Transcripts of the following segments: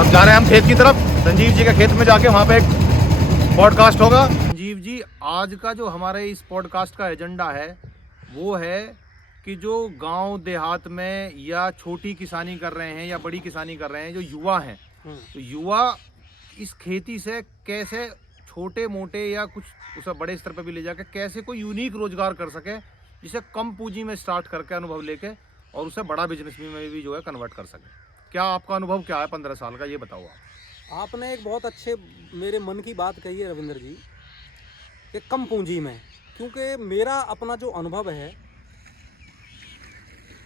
अब जा रहे हैं हम खेत की तरफ, संजीव जी के खेत में जाके वहाँ पे एक पॉडकास्ट होगा। संजीव जी, आज का जो हमारे इस पॉडकास्ट का एजेंडा है वो है कि जो गांव देहात में या छोटी किसानी कर रहे हैं या बड़ी किसानी कर रहे हैं, जो युवा हैं, तो युवा इस खेती से कैसे छोटे मोटे या कुछ उसे बड़े स्तर पर भी ले जाकर कैसे कोई यूनिक रोजगार कर सके, जिसे कम पूंजी में स्टार्ट करके अनुभव लेके और उसे बड़ा बिजनेस में भी जो है कन्वर्ट कर सके। क्या आपका अनुभव क्या है 15 साल का, ये बताओ आप। आपने एक बहुत अच्छे मेरे मन की बात कही है रविंद्र जी, कि कम पूंजी में, क्योंकि मेरा अपना जो अनुभव है,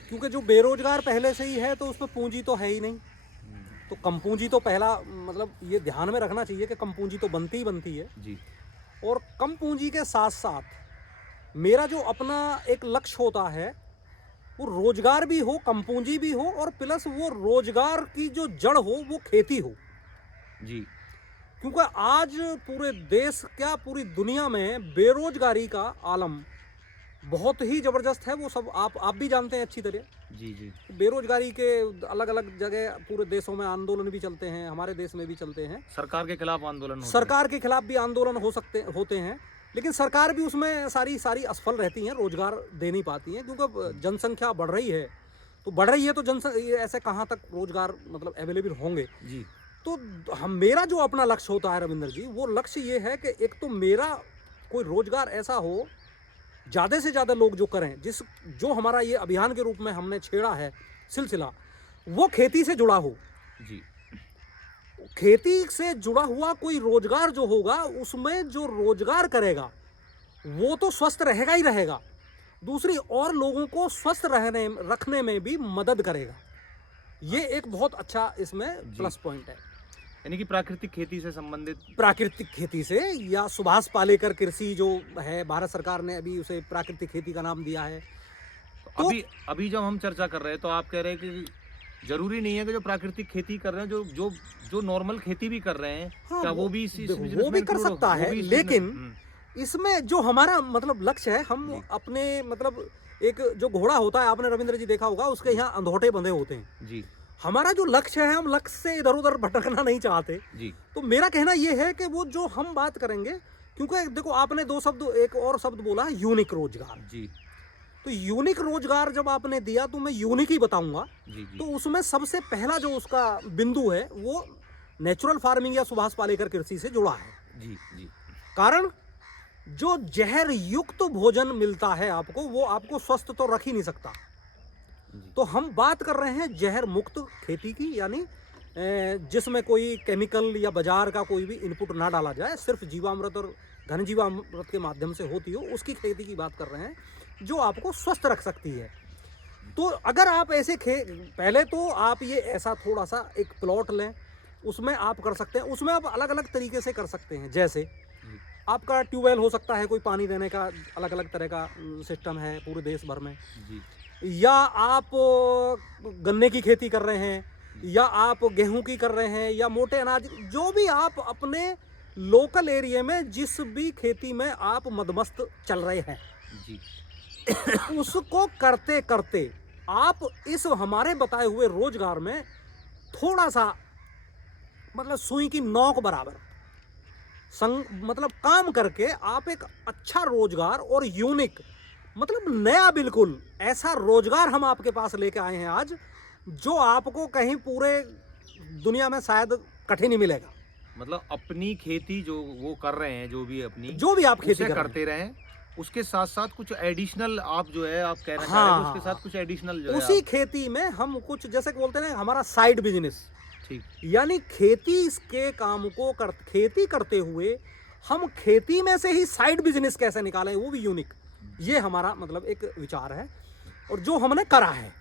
क्योंकि जो बेरोजगार पहले से ही है तो उसमें पूंजी तो है ही नहीं, तो कम पूंजी तो पहला मतलब ये ध्यान में रखना चाहिए कि कम पूंजी तो बनती ही बनती है जी। और कम पूंजी के साथ साथ मेरा जो अपना एक लक्ष्य होता है वो रोजगार भी हो, कम पूंजी भी हो और प्लस वो रोजगार की जो जड़ हो वो खेती हो जी। क्योंकि आज पूरे देश क्या पूरी दुनिया में बेरोजगारी का आलम बहुत ही जबरदस्त है। वो सब आप भी जानते हैं अच्छी तरह। जी जी। बेरोजगारी के अलग अलग जगह पूरे देशों में आंदोलन भी चलते हैं, हमारे देश में भी चलते हैं। सरकार के खिलाफ आंदोलन होते हैं। सरकार के खिलाफ भी आंदोलन होते हैं, लेकिन सरकार भी उसमें सारी असफल रहती हैं, रोजगार दे नहीं पाती हैं, क्योंकि जनसंख्या बढ़ रही है तो ऐसे कहाँ तक रोजगार मतलब अवेलेबल होंगे जी। तो मेरा जो अपना लक्ष्य होता है रविंद्र जी, वो लक्ष्य ये है कि एक तो मेरा कोई रोजगार ऐसा हो, ज़्यादा से ज़्यादा लोग जो करें, जो हमारा ये अभियान के रूप में हमने छेड़ा है सिलसिला, वो खेती से जुड़ा हो। जी। खेती से जुड़ा हुआ कोई रोजगार जो होगा, उसमें जो रोजगार करेगा वो तो स्वस्थ रहेगा ही रहेगा, दूसरी और लोगों को स्वस्थ रखने में भी मदद करेगा। ये एक बहुत अच्छा इसमें प्लस पॉइंट है। यानी कि प्राकृतिक खेती से संबंधित, प्राकृतिक खेती से, या सुभाष पालेकर कृषि जो है, भारत सरकार ने अभी उसे प्राकृतिक खेती का नाम दिया है। तो अभी जब हम चर्चा कर रहे हैं तो आप कह रहे हैं कि जरूरी नहीं है कि जो प्राकृतिक खेती कर रहे हैं, जो नॉर्मल खेती भी कर रहे हैं, हाँ, क्या वो भी कर सकता है, लेकिन इसमें जो हमारा मतलब लक्ष्य है, हम अपने मतलब एक जो घोड़ा होता है, आपने रविंद्र जी देखा होगा, उसके यहाँ अंधोटे बंधे होते हैं जी। हमारा जो लक्ष्य है, हम लक्ष्य से इधर उधर भटकना नहीं चाहते जी। तो मेरा कहना यह है कि वो जो हम बात करेंगे, क्योंकि देखो आपने एक और शब्द बोला, यूनिक रोजगार जी। तो यूनिक रोजगार जब आपने दिया तो मैं यूनिक ही बताऊंगा। जी। तो उसमें सबसे पहला जो उसका बिंदु है वो नेचुरल फार्मिंग या सुभाष पालेकर कृषि से जुड़ा है। जी जी। कारण जो जहर युक्त भोजन मिलता है आपको, वो आपको स्वस्थ तो रख ही नहीं सकता। तो हम बात कर रहे हैं जहर मुक्त खेती की, यानी जिसमें कोई केमिकल या बाजार का कोई भी इनपुट ना डाला जाए, सिर्फ जीवामृत और घन जीवामृत के माध्यम से होती हो, उसकी खेती की बात कर रहे हैं, जो आपको स्वस्थ रख सकती है। तो अगर आप ऐसे पहले तो आप ये ऐसा थोड़ा सा एक प्लॉट लें, उसमें आप कर सकते हैं। उसमें आप अलग अलग तरीके से कर सकते हैं, जैसे आपका ट्यूबवेल हो सकता है, कोई पानी देने का अलग अलग तरह का सिस्टम है पूरे देश भर में जी। या आप गन्ने की खेती कर रहे हैं, या आप गेहूं की कर रहे हैं, या मोटे अनाज, जो भी आप अपने लोकल एरिया में जिस भी खेती में आप मदमस्त चल रहे हैं जी उसको करते करते आप इस हमारे बताए हुए रोजगार में थोड़ा सा मतलब सुई की नोक बराबर मतलब काम करके आप एक अच्छा रोजगार और यूनिक मतलब नया बिल्कुल ऐसा रोजगार हम आपके पास लेके आए हैं आज, जो आपको कहीं पूरे दुनिया में शायद कठिन ही मिलेगा। मतलब अपनी खेती जो वो कर रहे हैं, जो भी आप खेती करते रहें, उसके साथ साथ कुछ एडिशनल आप जो है आप कहना चाह रहे हैं, उसके साथ कुछ एडिशनल जो उसी खेती में हम कुछ, जैसे बोलते हैं हमारा साइड बिजनेस, ठीक, यानी खेती के काम को खेती करते हुए हम खेती में से ही साइड बिजनेस कैसे निकालें, वो भी यूनिक। ये हमारा मतलब एक विचार है, और जो हमने करा है,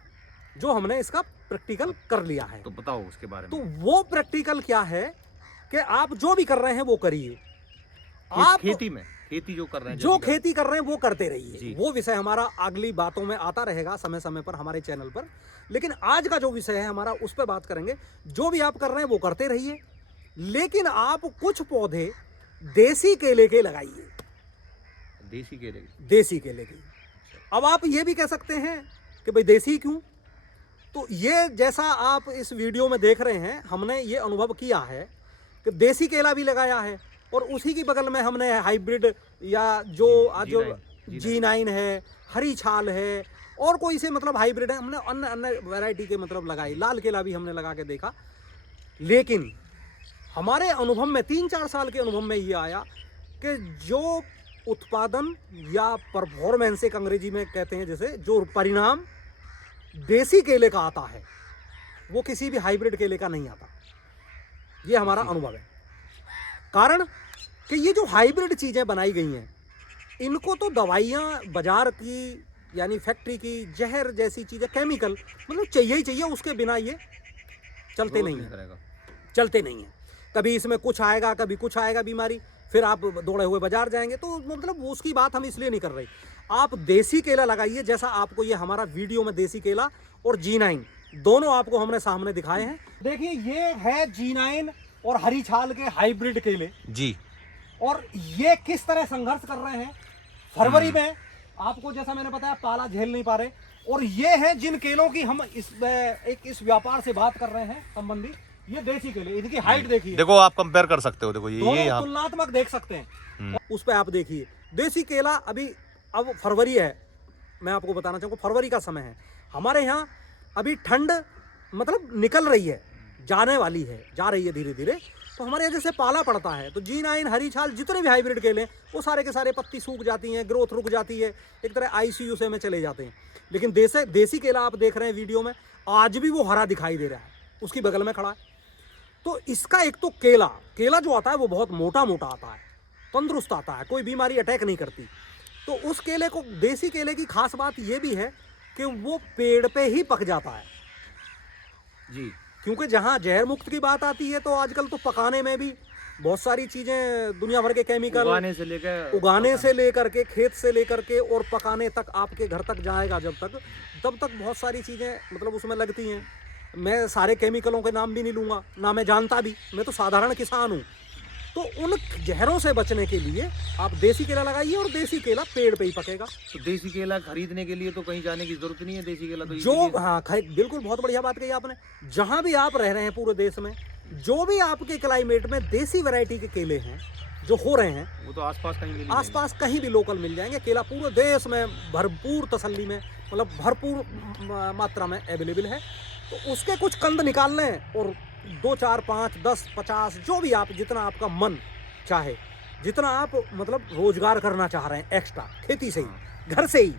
जो हमने इसका प्रैक्टिकल कर लिया है। तो बताओ उसके बारे में। तो वो प्रैक्टिकल क्या है कि आप जो भी कर रहे हैं वो करिए। आप खेती जो कर रहे हैं, जो खेती कर रहे हैं वो करते रहिए। वो विषय हमारा अगली बातों में आता रहेगा समय समय पर हमारे चैनल पर, लेकिन आज का जो विषय है हमारा, उस पर बात करेंगे। जो भी आप कर रहे हैं वो करते रहिए, लेकिन आप कुछ पौधे देसी केले के लगाइए। देसी केले की। अब आप ये भी कह सकते हैं कि भाई देसी क्यों? तो ये जैसा आप इस वीडियो में देख रहे हैं, हमने ये अनुभव किया है कि देसी केला भी लगाया है और उसी के बगल में हमने हाइब्रिड या जो आज जो G9 है, हरी छाल है और कोई से मतलब हाइब्रिड है, हमने अन्य अन्य वैरायटी के मतलब लगाई। लाल केला भी हमने लगा के देखा, लेकिन हमारे अनुभव में 3-4 साल के अनुभव में ये आया कि जो उत्पादन या परफॉर्मेंस एक अंग्रेजी में कहते हैं, जैसे जो परिणाम देसी केले का आता है वो किसी भी हाइब्रिड केले का नहीं आता। ये हमारा अनुभव है। कारण कि ये जो हाइब्रिड चीज़ें बनाई गई हैं, इनको तो दवाइयाँ बाजार की यानी फैक्ट्री की जहर जैसी चीज़ें, केमिकल मतलब चाहिए ही चाहिए, उसके बिना ये चलते नहीं हैं, चलते नहीं हैं। कभी इसमें कुछ आएगा, कभी कुछ आएगा बीमारी, फिर आप दौड़े हुए बाजार जाएंगे। तो मतलब उसकी बात हम इसलिए नहीं कर रहे। आप देसी केला लगाइए, जैसा आपको ये हमारा वीडियो में देसी केला और G9 दोनों आपको हमने सामने दिखाए हैं। देखिए ये है G9 और हरी छाल के हाइब्रिड केले जी, और ये किस तरह संघर्ष कर रहे हैं। फरवरी में आपको जैसा मैंने बताया पाला झेल नहीं पा रहे, और ये हैं जिन केलों की हम इस व्यापार से बात कर रहे हैं संबंधी। ये देसी केले, इनकी हाइट देखिए, देखो आप कंपेयर कर सकते हो। देखो ये तुलनात्मक देख सकते हैं। उस पर आप देखिए देसी केला अभी, अब फरवरी है, मैं आपको बताना चाहूँगा फरवरी का समय है। हमारे यहाँ अभी ठंड मतलब निकल रही है, जाने वाली है, जा रही है धीरे धीरे। तो हमारे यहाँ जैसे पाला पड़ता है तो G9 हरी छाल जितने भी हाइब्रिड केले वो सारे के सारे पत्ती सूख जाती हैं, ग्रोथ रुक जाती है, एक तरह ICU से में चले जाते हैं। लेकिन देसी केला आप देख रहे हैं वीडियो में, आज भी वो हरा दिखाई दे रहा है, उसकी बगल में खड़ा है। तो इसका एक तो केला जो आता है वो बहुत मोटा मोटा आता है, तंदुरुस्त आता है, कोई बीमारी अटैक नहीं करती। तो उस केले को, देसी केले की खास बात ये भी है कि वो पेड़ पे ही पक जाता है जी, क्योंकि जहाँ जहर मुक्त की बात आती है तो आजकल तो पकाने में भी बहुत सारी चीज़ें, दुनिया भर के केमिकल, उगाने से लेकर के, खेत से लेकर के और पकाने तक, आपके घर तक जाएगा जब तक, तब तक बहुत सारी चीज़ें मतलब उसमें लगती हैं। मैं सारे केमिकलों के नाम भी नहीं लूँगा, ना मैं जानता भी, मैं तो साधारण किसान हूँ। तो उन जहरों से बचने के लिए आप देसी केला लगाइए और देसी केला पेड़ पे ही पकेगा। तो देसी केला खरीदने के लिए तो कहीं जाने की जरूरत नहीं है, देसी केला तो जो, हाँ बिल्कुल, बहुत बढ़िया बात कही आपने। जहाँ भी आप रह रहे हैं पूरे देश में, जो भी आपके क्लाइमेट में देसी वैरायटी के केले हैं जो हो रहे हैं, वो तो आसपास कहीं भी लोकल मिल जाएंगे। केला पूरे देश में भरपूर तसल्ली में, मतलब भरपूर मात्रा में अवेलेबल है। तो उसके कुछ कंद निकाल लें और 2, 4, 5, 10, 50 जो भी आप, जितना आपका मन चाहे, जितना आप मतलब रोजगार करना चाह रहे हैं एक्स्ट्रा, खेती से ही, घर से ही,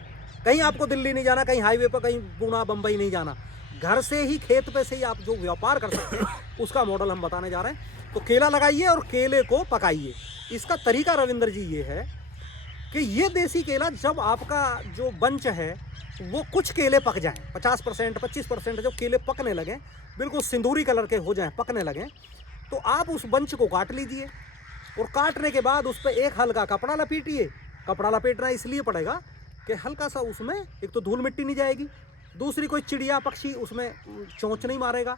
कहीं आपको दिल्ली नहीं जाना, कहीं हाईवे पर, कहीं पुणे बम्बई नहीं जाना, घर से ही, खेत पे से ही आप जो व्यापार कर सकते हैं उसका मॉडल हम बताने जा रहे हैं। तो केला लगाइए और केले को पकाइए। इसका तरीका रविंद्र जी ये है कि ये देसी केला, जब आपका जो बंच है वो कुछ केले पक जाएं, 50%, 25% जो केले पकने लगें, बिल्कुल सिंदूरी कलर के हो जाएं, पकने लगें, तो आप उस बंच को काट लीजिए। और काटने के बाद उस पर एक हल्का कपड़ा लपेटिए। कपड़ा लपेटना इसलिए पड़ेगा कि हल्का सा उसमें एक तो धूल मिट्टी नहीं जाएगी, दूसरी कोई चिड़िया पक्षी उसमें चोंच नहीं मारेगा।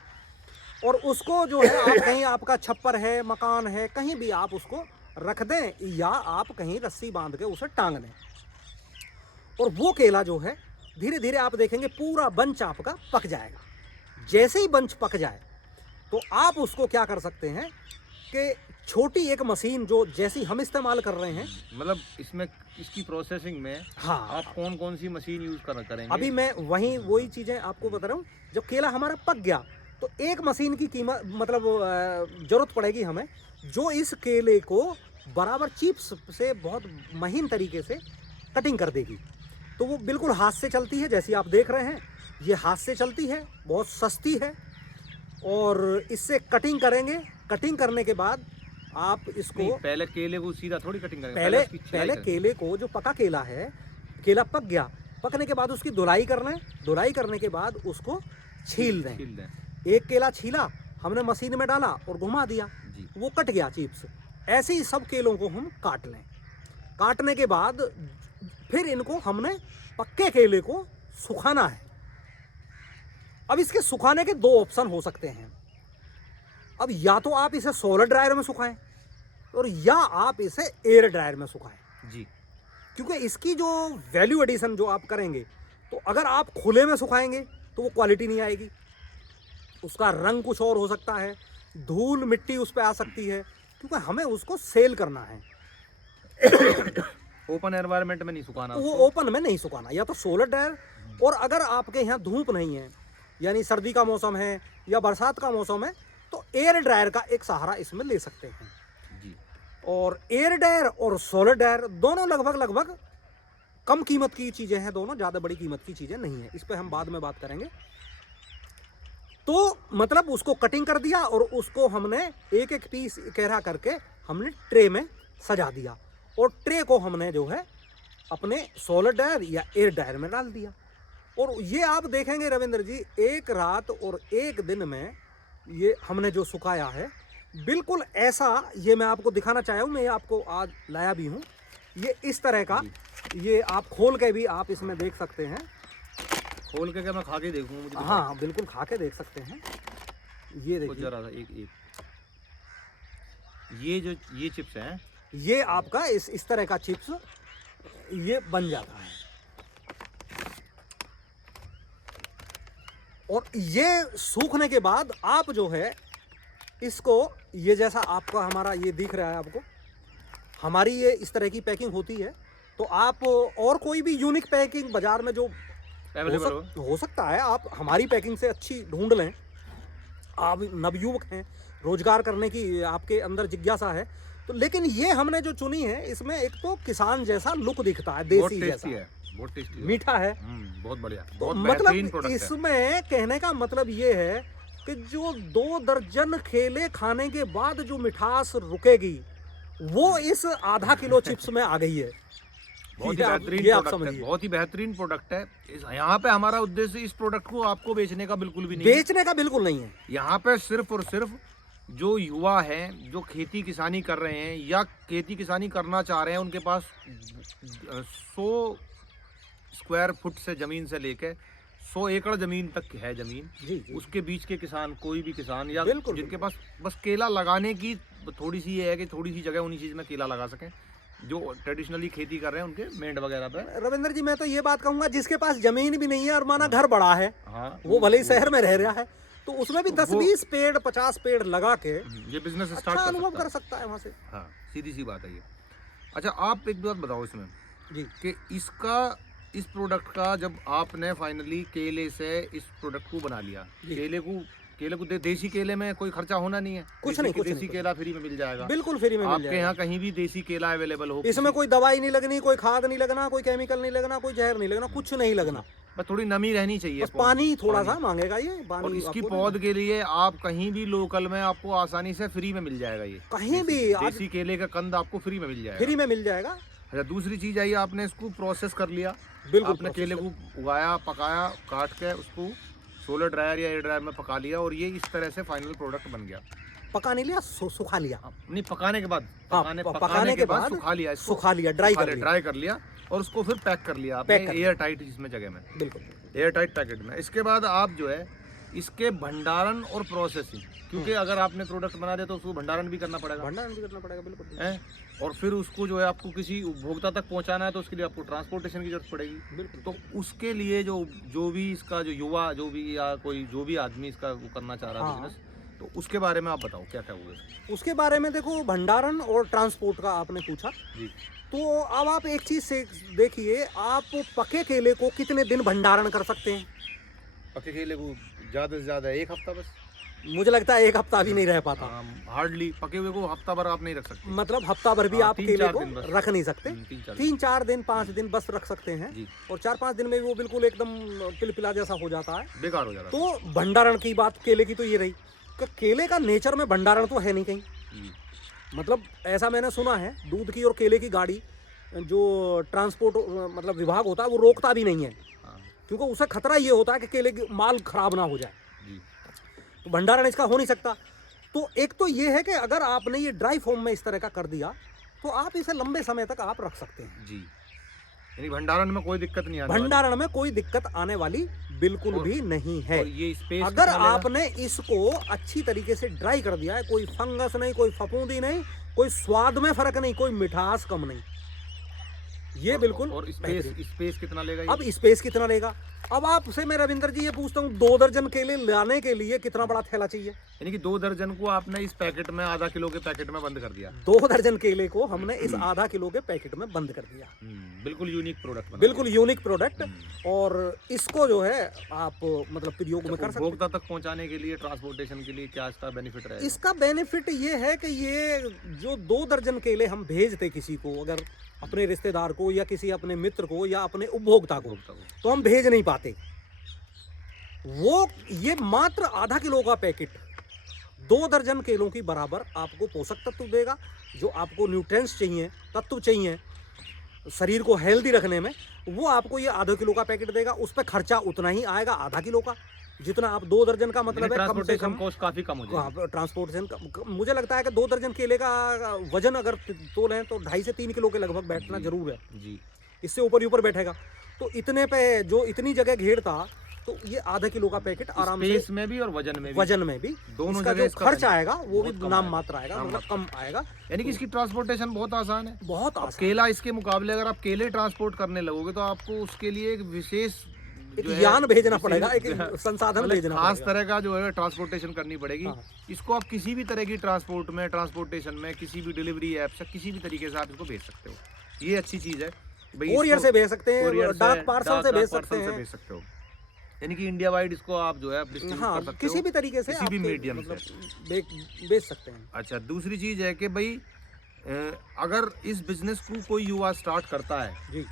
और उसको जो है आप कहीं, आपका छप्पर है, मकान है, कहीं भी आप उसको रख दें या आप कहीं रस्सी बांध के उसे टांग दें। और वो केला जो है धीरे धीरे आप देखेंगे पूरा बंच आपका पक जाएगा। जैसे ही बंच पक जाए तो आप उसको क्या कर सकते हैं कि छोटी एक मशीन जो जैसी हम इस्तेमाल कर रहे हैं, मतलब इसमें इसकी प्रोसेसिंग में, हाँ, आप कौन कौन सी मशीन यूज करेंगे? अभी मैं वही चीज़ें आपको बता रहा हूँ। जब केला हमारा पक गया तो एक मशीन की कीमत मतलब ज़रूरत पड़ेगी हमें, जो इस केले को बराबर चिप्स से बहुत महीन तरीके से कटिंग कर देगी। तो वो बिल्कुल हाथ से चलती है, जैसी आप देख रहे हैं, ये हाथ से चलती है, बहुत सस्ती है। और इससे कटिंग करेंगे, कटिंग करने के बाद आप इसको, पहले केले को सीधा थोड़ी कटिंग करेंगे, पहले केले को, जो पका केला है, केला पक गया, पकने के बाद उसकी धुलाई कर लें। धुलाई करने के बाद उसको छील दें। एक केला छीला, हमने मशीन में डाला और घुमा दिया, वो कट गया चिप्स। ऐसे ही सब केलों को हम काट लें। काटने के बाद फिर इनको हमने पक्के केले को सुखाना है। अब इसके सुखाने के 2 ऑप्शन हो सकते हैं। अब या तो आप इसे सोलर ड्रायर में सुखाएं और या आप इसे एयर ड्रायर में सुखाएं जी, क्योंकि इसकी जो वैल्यू एडिशन जो आप करेंगे, तो अगर आप खुले में सुखाएंगे तो वो क्वालिटी नहीं आएगी, उसका रंग कुछ और हो सकता है, धूल मिट्टी उस पर आ सकती है, क्योंकि हमें उसको सेल करना है। ओपन एनवायरनमेंट में नहीं सुखाना वो उसको। ओपन में नहीं सुखाना, या तो सोलर ड्रायर, और अगर आपके यहाँ धूप नहीं है, यानी सर्दी का मौसम है या बरसात का मौसम है, तो एयर ड्रायर का एक सहारा इसमें ले सकते हैं। जी। और एयर ड्रायर और सोलर ड्रायर दोनों लगभग कम कीमत की चीजें हैं, दोनों ज्यादा बड़ी कीमत की चीजें नहीं है, इस पे हम बाद में बात करेंगे। तो मतलब उसको कटिंग कर दिया और उसको हमने एक एक पीस इकट्ठा करके हमने ट्रे में सजा दिया, और ट्रे को हमने जो है अपने सोलर ड्रायर या एयर ड्रायर में डाल दिया। और ये आप देखेंगे रविंद्र जी, एक रात और एक दिन में ये हमने जो सुखाया है, बिल्कुल ऐसा, ये मैं आपको दिखाना चाहा हूँ, मैं आपको आज लाया भी हूँ, ये इस तरह का, ये आप खोल के भी आप इसमें देख सकते हैं। खोल के क्या मैं खा के देखूँ? मुझे हाँ बिल्कुल खा के देख सकते हैं। ये कुछ देखिए, जरा सा एक ये जो ये चिप्स हैं, ये आपका इस तरह का चिप्स ये बन जाता है। और ये सूखने के बाद आप जो है इसको, ये जैसा आपका हमारा ये दिख रहा है आपको, हमारी ये इस तरह की पैकिंग होती है। तो आप और कोई भी यूनिक पैकिंग बाजार में जो अवेलेबल हो सकता है, आप हमारी पैकिंग से अच्छी ढूंढ लें। आप नवयुवक हैं, रोजगार करने की आपके अंदर जिज्ञासा है, तो लेकिन ये हमने जो चुनी है, इसमें एक तो किसान जैसा लुक दिखता है, देसी जैसा है, बहुत टेस्टी है, मीठा है। बहुत बढ़िया, तो बहुत बेहतरीन मतलब प्रोडक्ट है। इसमें कहने का मतलब ये है कि जो 2 दर्जन केले खाने के बाद जो मिठास रुकेगी, वो इस आधा किलो चिप्स में आ गई है। बहुत ही बेहतरीन प्रोडक्ट है, बहुत ही बेहतरीन प्रोडक्ट है। यहाँ पे हमारा उद्देश्य इस प्रोडक्ट को आपको बेचने का बिल्कुल भी नहीं है। बेचने का बिल्कुल नहीं है। यहाँ पे सिर्फ और सिर्फ जो युवा हैं, जो खेती किसानी कर रहे हैं या खेती किसानी करना चाह रहे हैं, उनके पास 100 स्क्वायर फुट से ज़मीन से लेकर 100 एकड़ ज़मीन तक है ज़मीन, जी, जी। उसके बीच के किसान, कोई भी किसान या बिल्कुल, जिनके पास बस केला लगाने की थोड़ी सी ये है कि थोड़ी सी जगह उन्हीं चीज़ में केला लगा सकें, जो ट्रेडिशनली खेती कर रहे हैं उनके मेंढ वगैरह पे। रविंद्र जी, मैं तो ये बात कहूंगा, जिसके पास जमीन भी नहीं है और माना घर बड़ा है, हाँ, वो भले ही शहर में रह रहा है, तो उसमें भी 10-20 पेड़ 50 पेड़ लगा के ये बिजनेस अच्छा स्टार्ट अनुभव कर सकता है वहां से। हाँ, सीधी सी बात है ये। अच्छा, आप एक बात बताओ इसमें जी। कि इस प्रोडक्ट का जब आपने फाइनली केले से इस प्रोडक्ट को बना लिया, केले को देसी केले में कोई खर्चा होना नहीं है, कुछ नहीं, देसी केला फ्री में मिल जाएगा, बिल्कुल फ्री में मिल आपके जाएगा। यहाँ कहीं भी देसी केला अवेलेबल हो। इसमें कोई दवाई नहीं लगनी, कोई खाद नहीं लगना, कोई केमिकल नहीं लगना, कोई जहर नहीं लगना, कुछ नहीं लगना, बस थोड़ी नमी रहनी चाहिए, बस पानी थोड़ा सा मांगेगा ये और पानी। इसकी आपको पौध के लिए आप कहीं भी लोकल में आपको आसानी से फ्री में मिल जाएगा। ये कहीं भी देसी केले का कंद आपको फ्री में मिल जाएगा, फ्री में मिल जाएगा। अच्छा, दूसरी चीज आई, आपने इसको प्रोसेस कर लिया, बिल्कुल आपने केले को उगाया, पकाया, काट के उसको सोलर ड्रायर या एयर ड्रायर में पका लिया, और ये इस तरह से फाइनल प्रोडक्ट बन गया। पका नहीं लिया, सुखा लिया। नहीं, पकाने के बाद, हाँ, पकाने के बाद सुखा लिया, सुखा लिया, ड्राई कर लिया, और उसको फिर पैक कर लिया आपने एयर टाइट इसमें जगह में, बिल्कुल एयर टाइट पैकेट में। इसके बाद आप जो है इसके भंडारण और प्रोसेसिंग, क्योंकि अगर आपने प्रोडक्ट बना दिया तो उसको भंडारण भी करना पड़ेगा, बिल्कुल है, और फिर उसको जो है आपको किसी उपभोक्ता तक पहुंचाना है, तो उसके लिए आपको ट्रांसपोर्टेशन की जरूरत पड़ेगी। बिल्कुल। तो उसके लिए जो भी इसका जो युवा, जो भी या कोई जो भी आदमी इसका वो करना चाह रहा है बिजनेस, तो उसके बारे में आप बताओ क्या क्या हुआ। उसके बारे में देखो, भंडारण और ट्रांसपोर्ट का आपने पूछा जी, तो अब आप एक चीज से देखिए, आप पके केले को कितने दिन भंडारण कर सकते हैं? पके केले को ज़्यादा से ज़्यादा 1 हफ्ता बस। मुझे लगता है 1 हफ्ता भी नहीं रह पाता। हार्डली पके हुए को हफ्ता भर आप नहीं रख सकते, मतलब हफ्ता भर भी आप केले को रख नहीं सकते। 3-4 दिन 5 दिन बस रख सकते हैं, और 4-5 दिन में भी वो बिल्कुल एकदम पिलपिला जैसा हो जाता है, बेकार हो जाता है। तो भंडारण की बात केले की तो ये रही कि केले का नेचर में भंडारण तो है नहीं कहीं। मतलब ऐसा मैंने सुना है, दूध की और केले की गाड़ी जो ट्रांसपोर्ट मतलब विभाग होता है, वो रोकता भी नहीं है, क्योंकि उसे खतरा ये होता है कि केले की माल खराब ना हो जाए। तो भंडारण इसका हो नहीं सकता। तो एक तो ये है कि अगर आपने ये ड्राई फॉर्म में इस तरह का कर दिया, तो आप इसे लंबे समय तक आप रख सकते हैं जी, यानी भंडारण में कोई दिक्कत नहीं आने भंडारण में कोई दिक्कत आने वाली बिल्कुल भी नहीं है। और ये स्पेस अगर आपने इसको अच्छी तरीके से ड्राई कर दिया है, कोई फंगस नहीं, कोई फफूंदी नहीं, कोई स्वाद में फर्क नहीं, कोई मिठास कम नहीं, ये बिल्कुल और बेहतरीन। स्पेस कितना लेगा ये? अब स्पेस कितना लेगा? अब आपसे मैं रविंदर जी ये पूछता हूँ, 2 दर्जन केले लाने के लिए कितना बड़ा थैला चाहिए? यानी कि 2 दर्जन को आपने इस पैकेट में, आधा किलो के पैकेट में बंद कर दिया। 2 दर्जन केले को हमने इस आधा किलो के पैकेट में बंद कर दिया। बिल्कुल यूनिक प्रोडक्ट बना बिल्कुल यूनिक प्रोडक्ट। और इसको जो है आप मतलब प्रयोग में कर सकते हैं। उपभोक्ता तक पहुंचाने के लिए, ट्रांसपोर्टेशन के लिए क्या इसका बेनिफिट रहेगा? इसका बेनिफिट ये है कि ये जो 2 दर्जन केले हम भेजते किसी को, अगर अपने रिश्तेदार को या किसी अपने मित्र को या अपने उपभोक्ता को, तो हम भेज नहीं पाते। वो ये मात्र आधा किलो का पैकेट 2 दर्जन केलों की बराबर आपको पोषक तत्व देगा, जो आपको न्यूट्रिएंट्स चाहिए, तत्व चाहिए शरीर को हेल्दी रखने में, वो आपको ये आधा किलो का पैकेट देगा। उस पर खर्चा उतना ही आएगा आधा किलो का, जितना आप 2 दर्जन का मतलब है कम से कम कॉस्ट काफी कम हो जाएगी। ट्रांसपोर्टेशन मुझे लगता है कि 2 दर्जन केले का वजन अगर तोलें तो 2.5 से 3 किलो के लगभग बैठना जरूर है जी। इससे ऊपर ही ऊपर बैठेगा। तो इतने पे जो इतनी जगह घेरता, तो ये आधा किलो का पैकेट आराम से स्पेस में भी और वजन में भी दोनों जगह इसका खर्च आएगा वो भी नाम मात्र आएगा, मतलब कम आएगा। यानी कि इसकी ट्रांसपोर्टेशन बहुत आसान है, बहुत आसान। केला इसके मुकाबले अगर आप केले ट्रांसपोर्ट करने लगोगे तो आपको उसके लिए एक विशेष एक यान भेजना पड़ेगा, एक संसाधन भेजना पड़ेगा, खास तरह का जो है ट्रांसपोर्टेशन करनी पड़ेगी। इसको आप किसी भी तरह की ट्रांसपोर्टेशन में, किसी भी डिलीवरी ऐप से, किसी भी तरीके से आप इसको भेज सकते हो। ये अच्छी चीज है। कोरियर से भेज सकते हैं, डाक पार्सल से भेज सकते हो। यानी कि इंडिया वाइड इसको आप जो है डिस्ट्रीब्यूट कर सकते हो, किसी भी तरीके से, किसी भी मीडियम से बेच सकते हैं। अच्छा, दूसरी चीज है कि भाई अगर इस बिजनेस को कोई युवा स्टार्ट करता है जी,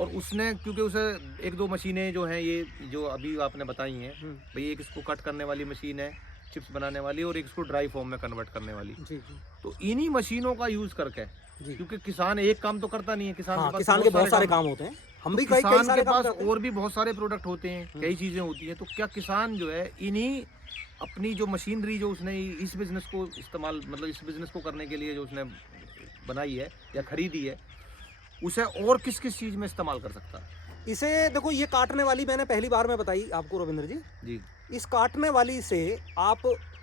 और उसने, क्योंकि उसे 1-2 मशीनें जो हैं ये जो अभी आपने बताई हैं भाई, एक इसको कट करने वाली मशीन है, चिप्स बनाने वाली, और एक इसको ड्राई फॉर्म में कन्वर्ट करने वाली। जी जी। तो इन्हीं मशीनों का यूज करके, क्योंकि किसान एक काम तो करता नहीं है, किसान के बहुत सारे काम होते हैं, हम भी कई किसान सारे के पास काम करते हैं। और भी बहुत सारे प्रोडक्ट होते हैं, कई चीजें होती हैं। तो क्या किसान जो है इन्हीं अपनी जो मशीनरी जो उसने इस बिजनेस को इस्तेमाल, मतलब इस बिजनेस को करने के लिए जो उसने बनाई है या खरीदी है, उसे और किस किस चीज में इस्तेमाल कर सकता है? इसे देखो, ये काटने वाली मैंने पहली बार में बताई आपको रविंद्र जी। जी। इस काटने वाली से आप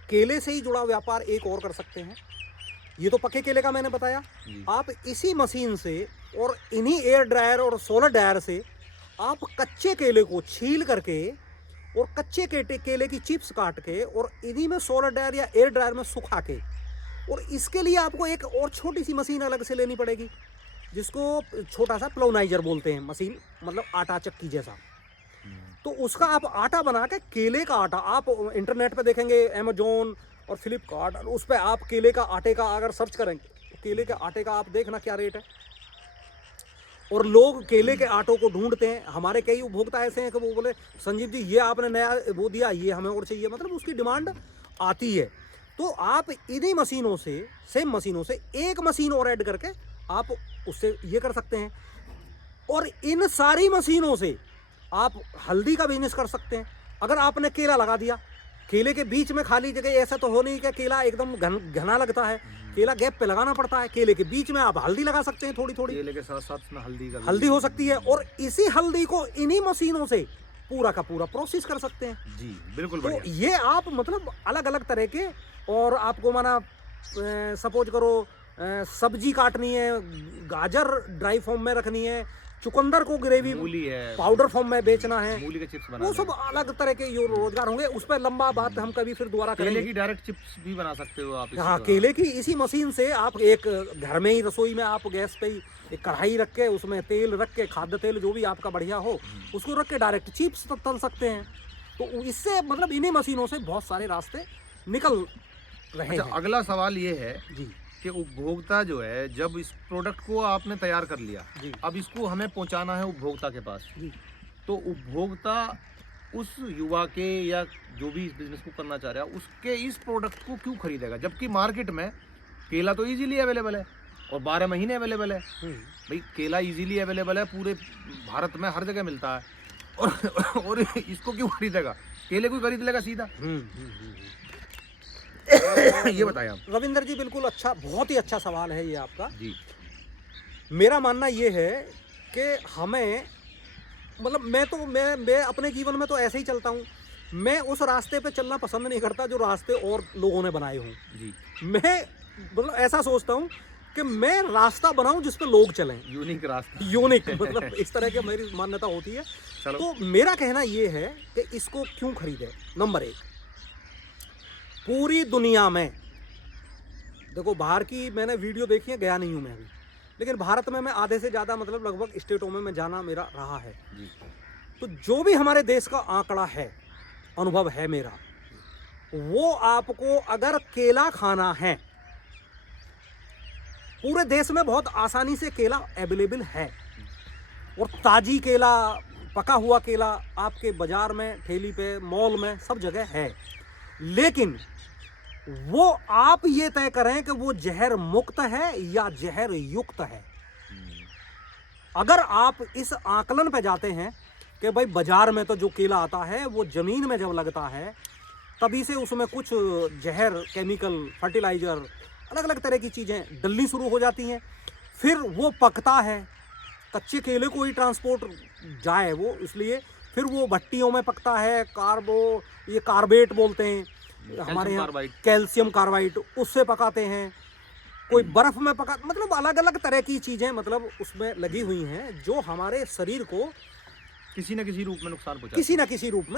केले से ही जुड़ा व्यापार एक और कर सकते हैं। ये तो पक्के केले का मैंने बताया। आप इसी मशीन से और इन्हीं एयर ड्रायर और सोलर ड्रायर से आप कच्चे केले को छील करके और कच्चे केले की चिप्स काट के और इन्हीं में सोलर ड्रायर या एयर ड्रायर में सुखा के, और इसके लिए आपको एक और छोटी सी मशीन अलग से लेनी पड़ेगी, जिसको छोटा सा प्लोनाइजर बोलते हैं, मशीन मतलब आटा चक्की जैसा। तो उसका आप आटा बना के, केले का आटा आप इंटरनेट पे देखेंगे, अमेजोन और फ्लिपकार्ट, उस पर आप केले का आटे का अगर सर्च करेंगे तो केले के आटे का आप देखना क्या रेट है। और लोग केले के आटों को ढूंढते हैं। हमारे कई उपभोक्ता ऐसे हैं कि वो बोले, संजीव जी ये आपने नया वो दिया, ये हमें और चाहिए, मतलब उसकी डिमांड आती है। तो आप इन्हीं मशीनों से, सेम मशीनों से एक मशीन और ऐड करके आप उससे ये कर सकते हैं। और इन सारी मशीनों से आप हल्दी का बिजनेस कर सकते हैं। अगर आपने केला लगा दिया, केले के बीच में खाली जगह, ऐसा तो हो नहीं कि केला एकदम घना लगता है, केला गैप पे लगाना पड़ता है। केले के बीच में आप हल्दी लगा सकते हैं, थोड़ी थोड़ी केले के साथ साथ में हल्दी हो सकती है, और इसी हल्दी को इन्हीं मशीनों से पूरा का पूरा प्रोसेस कर सकते हैं। जी बिल्कुल। तो ये आप मतलब अलग अलग तरह के, और आपको माना सपोज करो सब्जी काटनी है, गाजर ड्राई फॉर्म में रखनी है, चुकंदर को ग्रेवी मूली है पाउडर फॉर्म में बेचना है, मूली के चिप्स बनाना, वो सब अलग तरह के यो रोजगार होंगे। उस पर लंबा बात हम कभी फिर दोबारा केले करेंगे। की डायरेक्ट चिप्स भी बना सकते हो आप। हाँ, केले की इसी मशीन से आप एक घर में ही रसोई में आप गैस पे ही एक कढ़ाई रख के, उसमें तेल रख के, खाद्य तेल जो भी आपका बढ़िया हो, उसको रख के डायरेक्ट चिप्स तल सकते हैं। तो इससे मतलब इन्हीं मशीनों से बहुत सारे रास्ते निकल रहे हैं। अगला सवाल ये है जी कि उपभोक्ता जो है, जब इस प्रोडक्ट को आपने तैयार कर लिया, अब इसको हमें पहुंचाना है उपभोक्ता के पास, तो उपभोक्ता उस युवा के या जो भी इस बिजनेस को करना चाह रहा है, उसके इस प्रोडक्ट को क्यों खरीदेगा? जबकि मार्केट में केला तो इजीली अवेलेबल है और 12 महीने अवेलेबल है। भाई केला इजीली अवेलेबल है, पूरे भारत में हर जगह मिलता है, और इसको क्यों खरीदेगा? केले को खरीद लेगा सीधा। ये बताएं आप। रविंदर जी बिल्कुल अच्छा, बहुत ही अच्छा सवाल है ये आपका जी। मेरा मानना ये है कि हमें मतलब मैं अपने जीवन में तो ऐसे ही चलता हूँ। मैं उस रास्ते पे चलना पसंद नहीं करता जो रास्ते और लोगों ने बनाए हों। जी। मैं मतलब ऐसा सोचता हूँ कि मैं रास्ता बनाऊं जिस पे लोग चलें, यूनिक रास्ता। यूनिक मतलब इस तरह की मेरी मान्यता होती है। चलो। तो मेरा कहना ये है कि इसको क्यों खरीदे। नंबर एक, पूरी दुनिया में देखो, बाहर की मैंने वीडियो देखी है, गया नहीं हूं मैं अभी, लेकिन भारत में मैं आधे से ज़्यादा मतलब लगभग स्टेटों में मैं जाना मेरा रहा है। जी। तो जो भी हमारे देश का आंकड़ा है, अनुभव है मेरा, वो आपको अगर केला खाना है, पूरे देश में बहुत आसानी से केला अवेलेबल है, और ताजी केला, पका हुआ केला आपके बाजार में, ठेली पे, मॉल में, सब जगह है। लेकिन वो आप ये तय करें कि वो जहर मुक्त है या जहर युक्त है। अगर आप इस आकलन पे जाते हैं कि भाई बाजार में तो जो केला आता है वो जमीन में जब लगता है तभी से उसमें कुछ जहर, केमिकल, फर्टिलाइजर, अलग अलग तरह की चीज़ें डलनी शुरू हो जाती हैं, फिर वो पकता है, कच्चे केले को ही ट्रांसपोर्ट जाए वो, इसलिए फिर वो भट्टियों में पकता है, ये कार्बेट बोलते हैं हमारे यहाँ, कैल्शियम कार्बाइड, उससे पकाते हैं, कोई बर्फ में पका, मतलब अलग अलग तरह की चीज़ें मतलब उसमें लगी हुई हैं जो हमारे शरीर को किसी न किसी रूप में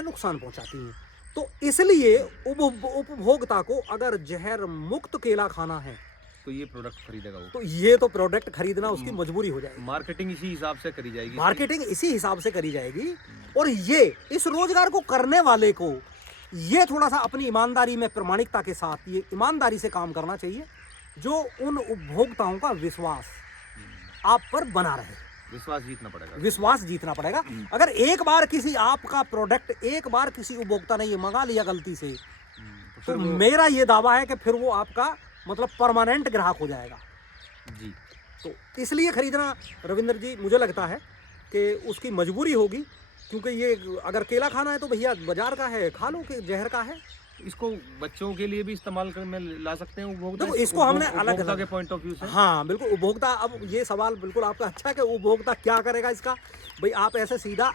नुकसान पहुंचाती हैं। तो इसलिए उपभोक्ता को अगर जहर मुक्त केला खाना है तो ये प्रोडक्ट खरीदेगा वो। तो ये तो प्रोडक्ट खरीदना उसकी मजबूरी हो जाएगी। मार्केटिंग इसी हिसाब से करी जाएगी। और ये इस रोजगार को करने वाले को ये थोड़ा सा अपनी ईमानदारी में, प्रामाणिकता के साथ ये ईमानदारी से काम करना चाहिए, जो उन उपभोक्ताओं का विश्वास आप पर बना रहे। विश्वास जीतना पड़ेगा। अगर एक बार किसी आपका प्रोडक्ट एक बार किसी उपभोक्ता ने ये मंगा लिया गलती से, तो मेरा ये दावा है कि फिर वो आपका मतलब परमानेंट ग्राहक हो जाएगा जी। तो इसलिए खरीदना रविंद्र जी मुझे लगता है कि उसकी मजबूरी होगी, क्योंकि ये अगर केला खाना है तो भैया बाजार का है, खा लो, कि जहर का है। इसको बच्चों के लिए भी इस्तेमाल में ला सकते हैं उपभोक्ता। देखो, इसको हमने अलग अलग के पॉइंट ऑफ व्यू से। हाँ बिल्कुल, उपभोक्ता, अब ये सवाल बिल्कुल आपका अच्छा है कि उपभोक्ता क्या करेगा इसका। भाई आप ऐसे सीधा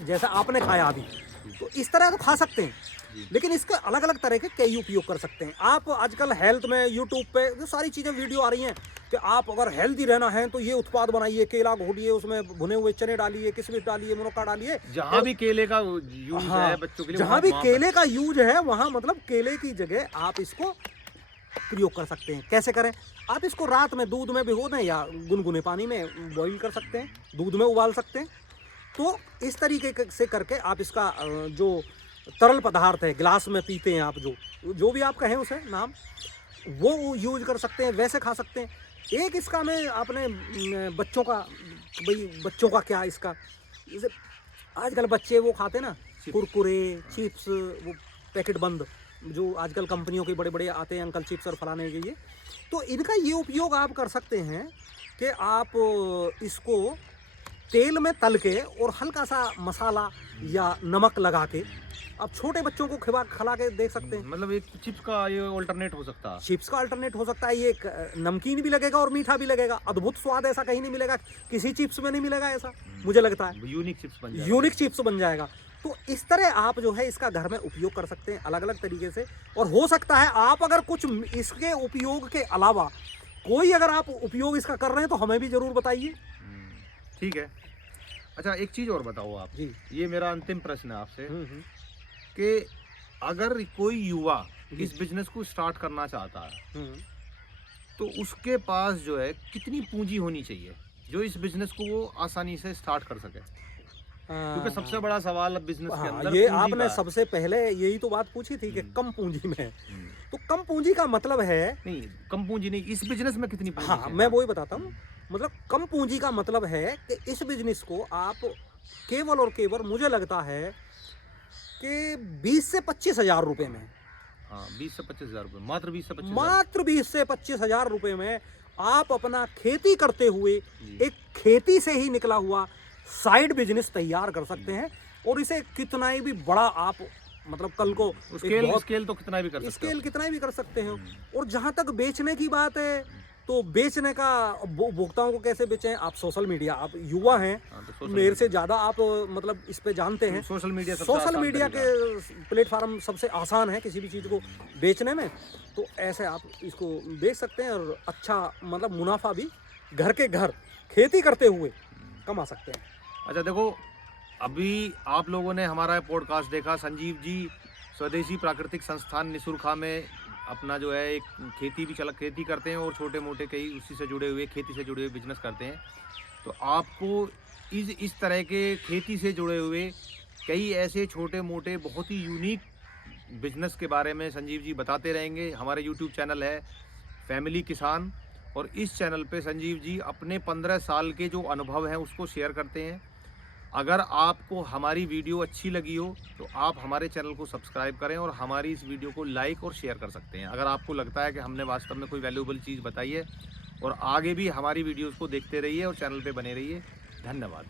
जैसा आपने खाया अभी, तो इस तरह तो खा सकते हैं, लेकिन इसके अलग अलग तरह के कई उपयोग कर सकते हैं आप। आजकल हेल्थ में यूट्यूब पे जो सारी चीज़ें वीडियो आ रही हैं कि आप अगर हेल्दी रहना है तो ये उत्पाद बनाइए, केला घोलिए, उसमें भुने हुए चने डालिए, किशमिश डालिए, मुनक्का डालिए। जहाँ भी केले का यूज है बच्चों के लिए, जहाँ भी केले का यूज है वहाँ मतलब केले की जगह आप इसको प्रयोग कर सकते हैं। कैसे करें? आप इसको रात में दूध में भिगो दें या गुनगुने पानी में बॉईल कर सकते हैं, दूध में उबाल सकते हैं। तो इस तरीके से करके आप इसका जो तरल पदार्थ है, गिलास में पीते हैं आप, जो भी आप कहें उसे नाम, वो यूज कर सकते हैं, वैसे खा सकते हैं। एक इसका मैं आपने बच्चों का, भाई बच्चों का क्या इसका, जैसे आजकल बच्चे वो खाते ना कुरकुरे, चिप्स, वो पैकेट बंद जो आजकल कंपनियों के बड़े बड़े आते हैं, अंकल चिप्स और फलाने के ये, तो इनका ये उपयोग आप कर सकते हैं कि आप इसको तेल में तल के और हल्का सा मसाला या नमक लगा के आप छोटे बच्चों को खिला के दे सकते हैं। मतलब एक चिप्स का ये अल्टरनेट हो सकता है। चिप्स का अल्टरनेट हो सकता है। ये नमकीन भी लगेगा और मीठा भी लगेगा। अद्भुत स्वाद ऐसा कहीं नहीं मिलेगा, किसी चिप्स में नहीं मिलेगा ऐसा, मुझे लगता है। यूनिक चिप्स बन जाएगा। तो इस तरह आप जो है इसका घर में उपयोग कर सकते हैं अलग अलग तरीके से। और हो सकता है आप अगर कुछ इसके उपयोग के अलावा कोई अगर आप उपयोग इसका कर रहे हैं तो हमें भी जरूर बताइए। ठीक है। अच्छा, एक चीज और बताओ आप जी, ये मेरा अंतिम प्रश्न है आपसे कि अगर कोई युवा इस बिजनेस को स्टार्ट करना चाहता है तो उसके पास जो है कितनी पूंजी होनी चाहिए जो इस बिजनेस को वो आसानी से स्टार्ट कर सके? क्योंकि सबसे बड़ा सवाल बिजनेस के अंदर ये आपने सबसे पहले यही तो बात पूछी थी कि कम पूंजी में। तो कम पूंजी का मतलब है, नहीं कम पूंजी नहीं, इस बिजनेस में कितनी पूंजी? हाँ, मैं वही बताता हूँ। मतलब कम पूंजी का मतलब है कि इस बिजनेस को आप केवल और केवल, मुझे लगता है कि 20 से 25 हजार रुपए में, हाँ 20 से 25 हजार रुपए, मात्र 20 से 25 हजार रुपए में आप अपना खेती करते हुए एक खेती से ही निकला हुआ साइड बिजनेस तैयार कर सकते हैं। और इसे कितना ही भी बड़ा आप मतलब कल को स्केल तो कितना भी कर सकते हैं। स्केल कितना भी कर सकते हैं। और जहाँ तक बेचने की बात है तो बेचने का उपभोक्ताओं को कैसे बेचें? आप सोशल मीडिया, आप युवा हैं, हाँ, तो सोशल मेरे से ज़्यादा आप मतलब इस पे जानते हैं। सोशल मीडिया सबसे सोशल आसान मीडिया तरीका के प्लेटफार्म सबसे आसान है किसी भी चीज़ को बेचने में। तो ऐसे आप इसको बेच सकते हैं और अच्छा मतलब मुनाफा भी घर के घर खेती करते हुए कमा सकते हैं। अच्छा देखो, अभी आप लोगों ने हमारा पॉडकास्ट देखा, संजीव जी स्वदेशी प्राकृतिक संस्थान निसुरखा में अपना जो है एक खेती करते हैं और छोटे मोटे कई उसी से जुड़े हुए खेती से जुड़े हुए बिजनेस करते हैं। तो आपको इस तरह के खेती से जुड़े हुए कई ऐसे छोटे मोटे बहुत ही यूनिक बिजनेस के बारे में संजीव जी बताते रहेंगे। हमारे यूट्यूब चैनल है फैमिली किसान, और इस चैनल पे संजीव जी अपने 15 साल के जो अनुभव हैं उसको शेयर करते हैं। अगर आपको हमारी वीडियो अच्छी लगी हो तो आप हमारे चैनल को सब्सक्राइब करें और हमारी इस वीडियो को लाइक और शेयर कर सकते हैं। अगर आपको लगता है कि हमने वास्तव में कोई वैल्यूएबल चीज़ बताई है, और आगे भी हमारी वीडियोज़ को देखते रहिए और चैनल पे बने रहिए। धन्यवाद।